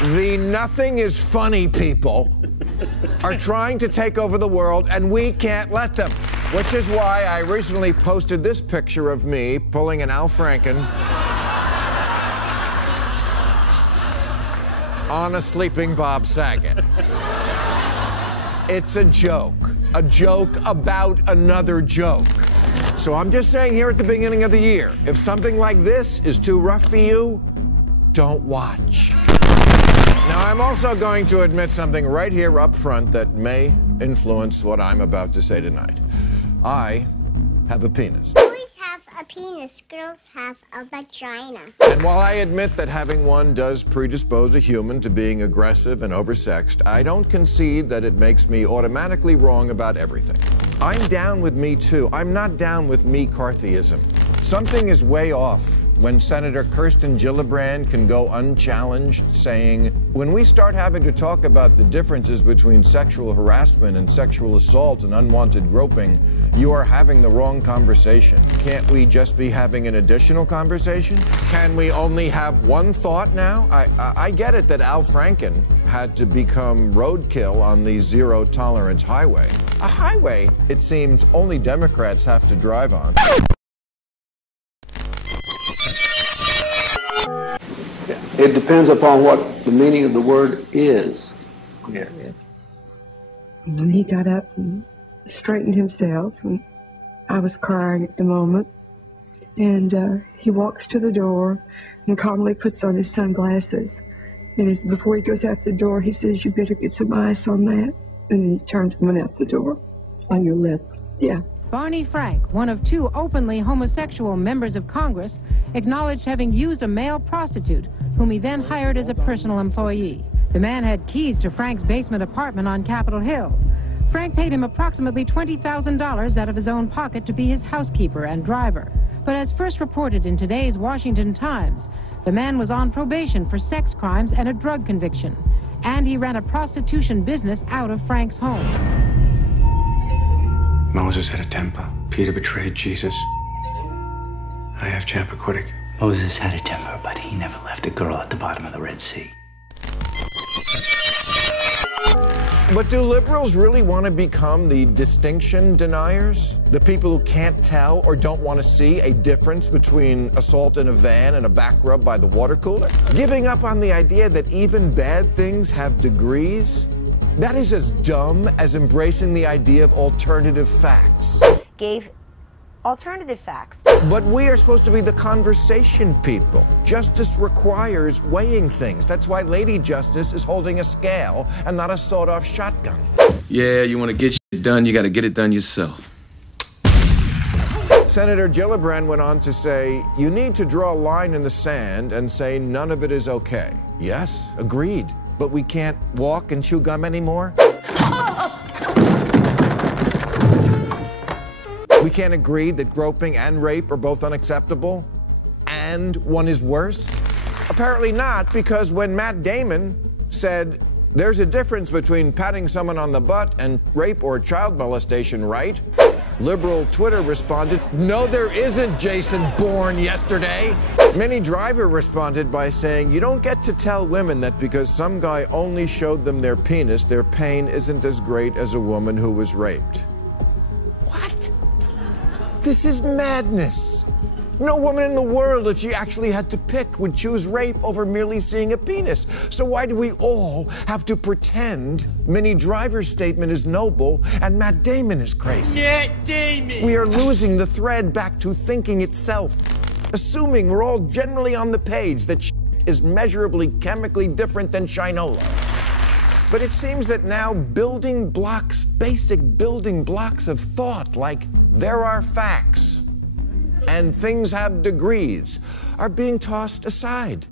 The nothing is funny people are trying to take over the world, and we can't let them. Which is why I recently posted this picture of me pulling an Al Franken on a sleeping Bob Saget. It's a joke about another joke. So I'm just saying here at the beginning of the year, if something like this is too rough for you, don't watch. Now, I'm also going to admit something right here up front that may influence what I'm about to say tonight. I have a penis. Boys have a penis, girls have a vagina. And while I admit that having one does predispose a human to being aggressive and oversexed, I don't concede that it makes me automatically wrong about everything. I'm down with Me Too. I'm not down with me-carthyism. Something is way off when Senator Kirsten Gillibrand can go unchallenged saying, when we start having to talk about the differences between sexual harassment and sexual assault and unwanted groping, you are having the wrong conversation. Can't we just be having an additional conversation? Can we only have one thought now? I get it that Al Franken had to become roadkill on the zero-tolerance highway. A highway, it seems, only Democrats have to drive on. It depends upon what the meaning of the word is. Yeah. And then he got up and straightened himself, and I was crying at the moment. And he walks to the door and calmly puts on his sunglasses. And before he goes out the door, he says, "You better get some ice on that." And he turns and went out the door. On your lip. Yeah. Barney Frank, one of two openly homosexual members of Congress, acknowledged having used a male prostitute, whom he then hired as a personal employee. The man had keys to Frank's basement apartment on Capitol Hill. Frank paid him approximately $20,000 out of his own pocket to be his housekeeper and driver. But as first reported in today's Washington Times, the man was on probation for sex crimes and a drug conviction, and he ran a prostitution business out of Frank's home. Moses had a temper. Peter betrayed Jesus. I have Chappaquiddick. Moses had a temper, but he never left a girl at the bottom of the Red Sea. But do liberals really want to become the distinction deniers? The people who can't tell or don't want to see a difference between assault in a van and a back rub by the water cooler? Giving up on the idea that even bad things have degrees? That is as dumb as embracing the idea of alternative facts. Gave alternative facts. But we are supposed to be the conversation people. Justice requires weighing things. That's why Lady Justice is holding a scale and not a sawed-off shotgun. Yeah, you want to get shit done, you got to get it done yourself. Senator Gillibrand went on to say, you need to draw a line in the sand and say none of it is okay. Yes, agreed. But we can't walk and chew gum anymore? We can't agree that groping and rape are both unacceptable, and one is worse? Apparently not, because when Matt Damon said, there's a difference between patting someone on the butt and rape or child molestation, right? Liberal Twitter responded, no there isn't, Jason born yesterday. Minnie Driver responded by saying, you don't get to tell women that because some guy only showed them their penis, their pain isn't as great as a woman who was raped. What? This is madness. No woman in the world, if she actually had to pick, would choose rape over merely seeing a penis. So why do we all have to pretend Minnie Driver's statement is noble and Matt Damon is crazy? Matt Damon! We are losing the thread back to thinking itself, assuming we're all generally on the page that shit is measurably chemically different than Shinola. But it seems that now building blocks, basic building blocks of thought, like there are facts and things have degrees, are being tossed aside.